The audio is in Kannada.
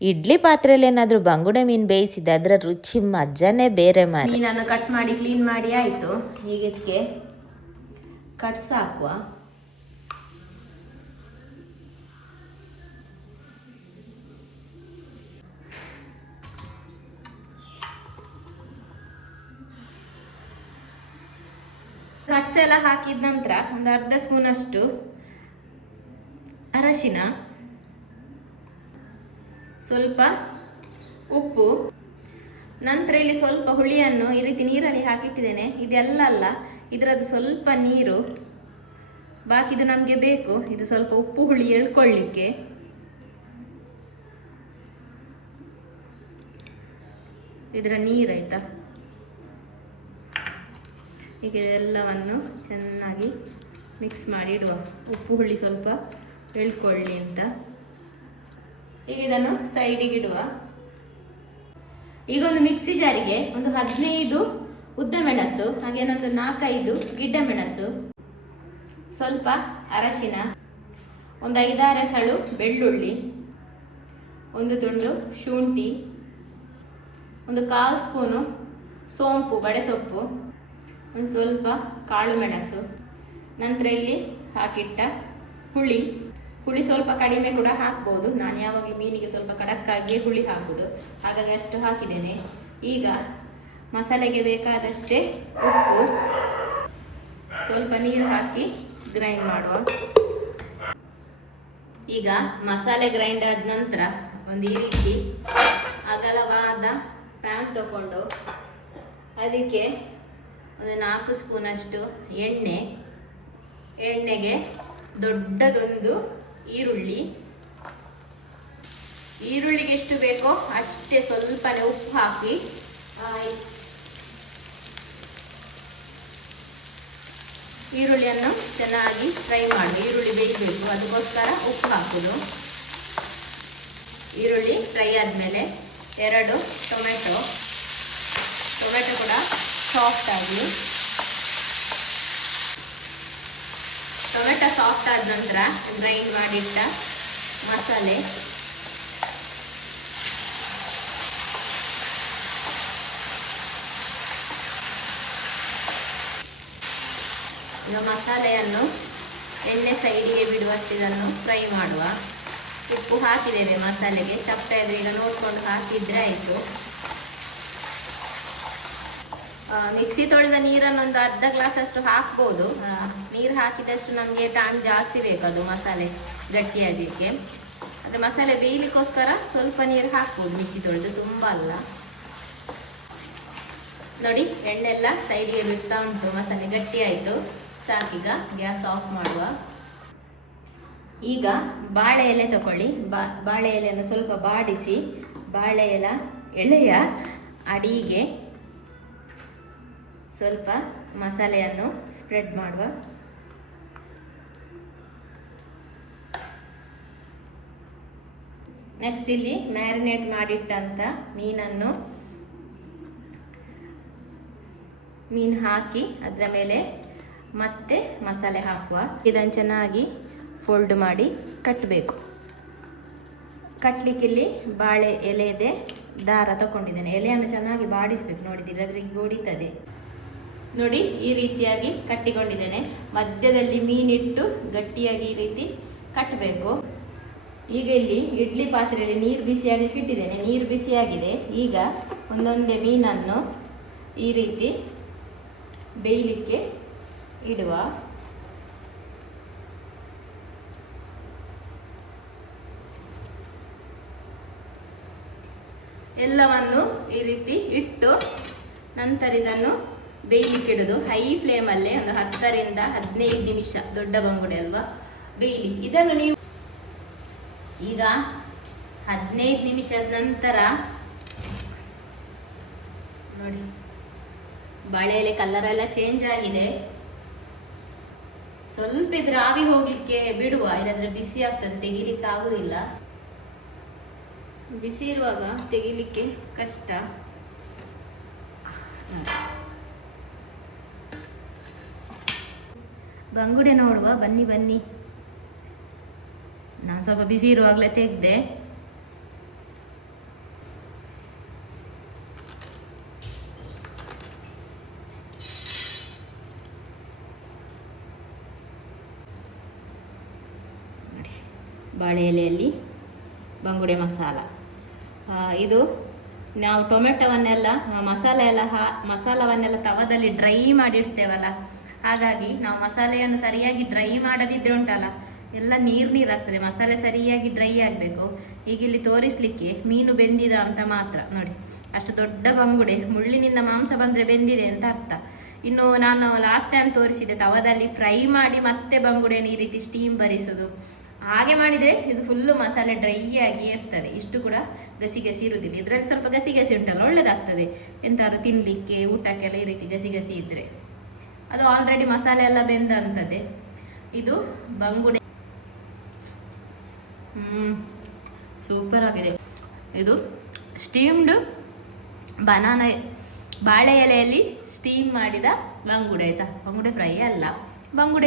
ಇಡ್ಲಿ ಪಾತ್ರೆಯಲ್ಲಿ ಏನಾದರೂ ಬಂಗುಡೆ ಮೀನು ಬೇಯಿಸಿದೆ ಅದರ ರುಚಿ ಮಜಾನೇ ಬೇರೆ ಮಾರಿ. ಮೀನನ್ನು ಕಟ್ ಮಾಡಿ ಕ್ಲೀನ್ ಮಾಡಿ ಆಯಿತು. ಈಗ ಇದಕ್ಕೆ ಕಟ್ಸ್ ಹಾಕುವ. ಕಟ್ಸ್ ಎಲ್ಲ ಹಾಕಿದ ನಂತರ ಒಂದು ಅರ್ಧ ಸ್ಪೂನಷ್ಟು ಅರಶಿನ, ಸ್ವಲ್ಪ ಉಪ್ಪು, ನಂತರ ಇಲ್ಲಿ ಸ್ವಲ್ಪ ಹುಳಿಯನ್ನು ಈ ರೀತಿ ನೀರಲ್ಲಿ ಹಾಕಿಟ್ಟಿದ್ದೇನೆ. ಇದೆಲ್ಲ ಅಲ್ಲ, ಇದರದ್ದು ಸ್ವಲ್ಪ ನೀರು ಬಾಕಿದು ನಮಗೆ ಬೇಕು. ಇದು ಸ್ವಲ್ಪ ಉಪ್ಪು ಹುಳಿ ಎಳ್ಕೊಳ್ಳಿಕ್ಕೆ. ಇದರ ನೀರಾಯ್ತಾ, ಈಗ ಇದೆಲ್ಲವನ್ನು ಚೆನ್ನಾಗಿ ಮಿಕ್ಸ್ ಮಾಡಿ ಇಡುವ. ಉಪ್ಪು ಹುಳಿ ಸ್ವಲ್ಪ ಎಳ್ಕೊಳ್ಳಿ ಅಂತ. ಈಗ ಇದನ್ನು ಸೈಡಿಗೆ ಇಡುವ. ಈಗ ಒಂದು ಮಿಕ್ಸಿ ಜಾರಿಗೆ ಒಂದು 15 ಉದ್ದ ಮೆಣಸು, ಹಾಗೇನೊಂದು 4-5 ಗಿಡ್ಡ ಮೆಣಸು, ಸ್ವಲ್ಪ ಅರಶಿನ, ಒಂದು 5-6 ಎಸಳು ಬೆಳ್ಳುಳ್ಳಿ, ಒಂದು ತುಂಡು ಶುಂಠಿ, ಒಂದು 1/4 ಸ್ಪೂನು ಸೋಂಪು ಬಡೆಸೊಪ್ಪು, ಒಂದು ಸ್ವಲ್ಪ ಕಾಳು ಮೆಣಸು, ನಂತರ ಇಲ್ಲಿ ಹಾಕಿಟ್ಟ ಹುಳಿ ಸ್ವಲ್ಪ ಕಡಿಮೆ ಕೂಡ ಹಾಕ್ಬೋದು. ನಾನು ಯಾವಾಗಲೂ ಮೀನಿಗೆ ಸ್ವಲ್ಪ ಖಡಕ್ಕಾಗಿ ಹುಳಿ ಹಾಕೋದು, ಹಾಗಾಗಿ ಅಷ್ಟು ಹಾಕಿದ್ದೇನೆ. ಈಗ ಮಸಾಲೆಗೆ ಬೇಕಾದಷ್ಟೇ ಉಪ್ಪು, ಸ್ವಲ್ಪ ನೀರು ಹಾಕಿ ಗ್ರೈಂಡ್ ಮಾಡುವ. ಈಗ ಮಸಾಲೆ ಗ್ರೈಂಡ್ ಆದ ನಂತರ ಒಂದು ಈ ರೀತಿ ಅಗಲವಾದ ಪ್ಯಾನ್ ತಗೊಂಡು ಅದಕ್ಕೆ ಒಂದು 4 ಸ್ಪೂನಷ್ಟು ಎಣ್ಣೆಗೆ ದೊಡ್ಡದೊಂದು ಈರುಳ್ಳಿಗೆ ಎಷ್ಟು ಬೇಕೋ ಅಷ್ಟೇ ಸ್ವಲ್ಪನೇ ಉಪ್ಪು ಹಾಕಿ ಈರುಳ್ಳಿಯನ್ನು ಚೆನ್ನಾಗಿ ಫ್ರೈ ಮಾಡಿ. ಈರುಳ್ಳಿ ಬೇಯಬೇಕು, ಅದಕ್ಕೋಸ್ಕರ ಉಪ್ಪು ಹಾಕೋದು. ಈರುಳ್ಳಿ ಫ್ರೈ ಆದಮೇಲೆ 2 ಟೊಮೆಟೊ ಕೂಡ ಸಾಫ್ಟ್ ಆಗಲಿ. ಟೊಮೆಟೊ ಸಾಫ್ಟ್ ಆದ ನಂತರ ಗ್ರೈಂಡ್ ಮಾಡಿಟ್ಟ ಮಸಾಲೆ, ಈಗ ಮಸಾಲೆಯನ್ನು ಎಣ್ಣೆ ಸೈಡಿಗೆ ಬಿಡುವಷ್ಟು ಇದನ್ನು ಫ್ರೈ ಮಾಡುವ. ಉಪ್ಪು ಹಾಕಿದ್ದೇವೆ ಮಸಾಲೆಗೆ, ತಪ್ಪದೆ ಇದ್ರೆ ಈಗ ನೋಡ್ಕೊಂಡು ಹಾಕಿದ್ರೆ ಆಯಿತು. ಮಿಕ್ಸಿ ತೊಳೆದ ನೀರನ್ನು ಒಂದು ಅರ್ಧ ಗ್ಲಾಸ್ ಅಷ್ಟು ಹಾಕ್ಬೋದು. ನೀರು ಹಾಕಿದಷ್ಟು ನಮಗೆ ಟೈಮ್ ಜಾಸ್ತಿ ಬೇಕು ಅದು ಮಸಾಲೆ ಗಟ್ಟಿಯಾಗಲಿಕ್ಕೆ. ಆದರೆ ಮಸಾಲೆ ಬೇಯಲಿಕ್ಕೋಸ್ಕರ ಸ್ವಲ್ಪ ನೀರು ಹಾಕ್ಬೋದು ಮಿಕ್ಸಿ ತೊಳೆದು, ತುಂಬ ಅಲ್ಲ. ನೋಡಿ ಎಣ್ಣೆಲ್ಲ ಸೈಡಿಗೆ ಬಿಡ್ತಾ ಉಂಟು, ಮಸಾಲೆ ಗಟ್ಟಿ ಆಯಿತು. ಸಾಕೀಗ ಗ್ಯಾಸ್ ಆಫ್ ಮಾಡುವ. ಈಗ ಬಾಳೆ ಎಲೆ ತಗೊಳ್ಳಿ. ಬಾಳೆ ಎಲೆಯನ್ನು ಸ್ವಲ್ಪ ಬಾಡಿಸಿ ಬಾಳೆ ಎಲೆಯ ಅಡಿಗೆ ಸ್ವಲ್ಪ ಮಸಾಲೆಯನ್ನು ಸ್ಪ್ರೆಡ್ ಮಾಡುವ. ನೆಕ್ಸ್ಟ್ ಇಲ್ಲಿ ಮ್ಯಾರಿನೇಟ್ ಮಾಡಿಟ್ಟಂಥ ಮೀನು ಹಾಕಿ ಅದರ ಮೇಲೆ ಮತ್ತೆ ಮಸಾಲೆ ಹಾಕುವ. ಇದನ್ನು ಚೆನ್ನಾಗಿ ಫೋಲ್ಡ್ ಮಾಡಿ ಕಟ್ಟಬೇಕು. ಕಟ್ಟಲಿಕ್ಕೆ ಇಲ್ಲಿ ಬಾಳೆ ಎಲೆದೆ ದಾರ ತಗೊಂಡಿದ್ದೇನೆ. ಎಲೆಯನ್ನು ಚೆನ್ನಾಗಿ ಬಾಡಿಸ್ಬೇಕು. ನೋಡಿದ್ದೀರಿ, ಅದ್ರಿಗೆ ಹೊಡಿತದೆ. ನೋಡಿ ಈ ರೀತಿಯಾಗಿ ಕಟ್ಟಿಕೊಂಡಿದ್ದೇನೆ. ಮಧ್ಯದಲ್ಲಿ ಮೀನಿಟ್ಟು ಗಟ್ಟಿಯಾಗಿ ಈ ರೀತಿ ಕಟ್ಟಬೇಕು. ಈಗ ಇಲ್ಲಿ ಇಡ್ಲಿ ಪಾತ್ರೆಯಲ್ಲಿ ನೀರು ಬಿಸಿಯಾಗಲಿಕ್ಕೆ ಇಟ್ಟಿದ್ದೇನೆ. ನೀರು ಬಿಸಿಯಾಗಿದೆ. ಈಗ ಒಂದೊಂದೇ ಮೀನನ್ನು ಈ ರೀತಿ ಬೇಯಲಿಕ್ಕೆ ಇಡುವ. ಎಲ್ಲವನ್ನು ಈ ರೀತಿ ಇಟ್ಟು ನಂತರ ಇದನ್ನು ಬೇಯಲಿಕ್ಕೆ ಇಡೋದು. ಹೈ ಫ್ಲೇಮಲ್ಲೇ ಒಂದು 10 ರಿಂದ 15 ನಿಮಿಷ. ದೊಡ್ಡ ಬಂಗುಡೆ ಅಲ್ವಾ, ಬೇಯಲಿ. ಇದನ್ನು ನೀವು ಈಗ 15 ನಿಮಿಷದ ನಂತರ ನೋಡಿ, ಬಾಳೆ ಎಲೆ ಕಲರ್ ಎಲ್ಲ ಚೇಂಜ್ ಆಗಿದೆ. ಸ್ವಲ್ಪ ಇದ್ರೆ ಆವಿ ಹೋಗ್ಲಿಕ್ಕೆ ಬಿಡುವ, ಇಲ್ಲಾಂದ್ರೆ ಬಿಸಿ ಆಗ್ತದೆ, ತೆಗಿಲಿಕ್ಕೆ ಆಗುದಿಲ್ಲ. ಬಿಸಿ ಇರುವಾಗ ತೆಗಿಲಿಕ್ಕೆ ಕಷ್ಟ. ಬಂಗುಡೆ ನೋಡುವ, ಬನ್ನಿ. ನಾನು ಸ್ವಲ್ಪ ಬಿಸಿ ಇರುವಾಗಲೇ ತೆಗೆದೆ. ಬಾಳೆ ಎಲೆಯಲ್ಲಿ ಬಂಗುಡೆ ಮಸಾಲ. ಇದು ನಾವು ಟೊಮೆಟೊವನ್ನೆಲ್ಲ ಮಸಾಲವನ್ನೆಲ್ಲ ತವದಲ್ಲಿ ಡ್ರೈ ಮಾಡಿಡ್ತೇವಲ್ಲ, ಹಾಗಾಗಿ ನಾವು ಮಸಾಲೆಯನ್ನು ಸರಿಯಾಗಿ ಡ್ರೈ ಮಾಡದಿದ್ರೆ ಉಂಟಲ್ಲ ಎಲ್ಲ ನೀರಾಗ್ತದೆ. ಮಸಾಲೆ ಸರಿಯಾಗಿ ಡ್ರೈ ಆಗಬೇಕು. ಈಗ ಇಲ್ಲಿ ತೋರಿಸ್ಲಿಕ್ಕೆ ಮೀನು ಬೆಂದಿದ ಅಂತ ಮಾತ್ರ. ನೋಡಿ ಅಷ್ಟು ದೊಡ್ಡ ಬಂಗುಡೆ, ಮುಳ್ಳಿನಿಂದ ಮಾಂಸ ಬಂದರೆ ಬೆಂದಿದೆ ಅಂತ ಅರ್ಥ. ಇನ್ನು ನಾನು ಲಾಸ್ಟ್ ಟೈಮ್ ತೋರಿಸಿದೆ ತವದಲ್ಲಿ ಫ್ರೈ ಮಾಡಿ ಮತ್ತೆ ಬಂಗುಡೆಯನ್ನು ಈ ರೀತಿ ಸ್ಟೀಮ್ ಬರಿಸೋದು. ಹಾಗೆ ಮಾಡಿದರೆ ಇದು ಫುಲ್ಲು ಮಸಾಲೆ ಡ್ರೈ ಆಗಿ ಇರ್ತದೆ. ಇಷ್ಟು ಕೂಡ ಗಸಿ ಗಸಿ ಇರುವುದಿಲ್ಲ. ಇದರಲ್ಲಿ ಸ್ವಲ್ಪ ಗಸಿ ಗಸಿ ಉಂಟಲ್ಲ, ಒಳ್ಳೆದಾಗ್ತದೆ ಎಂತಾದ್ರು ತಿನ್ನಲಿಕ್ಕೆ, ಊಟಕ್ಕೆಲ್ಲ ಈ ರೀತಿ ಗಸಿ ಗಸಿ ಇದ್ದರೆ. ಅದು ಆಲ್ರೆಡಿ ಮಸಾಲೆ ಎಲ್ಲ ಬೆಂದಂಥದ್ದೇ. ಇದು ಬಂಗುಡೆ ಸೂಪರ್ ಆಗಿದೆ. ಇದು ಸ್ಟೀಮ್ಡ್ ಬಾಳೆ ಎಲೆಯಲ್ಲಿ ಸ್ಟೀಮ್ ಮಾಡಿದ ಬಂಗುಡೆ ಆಯ್ತಾ. ಬಂಗುಡೆ ಫ್ರೈ ಅಲ್ಲ, ಬಂಗುಡೆ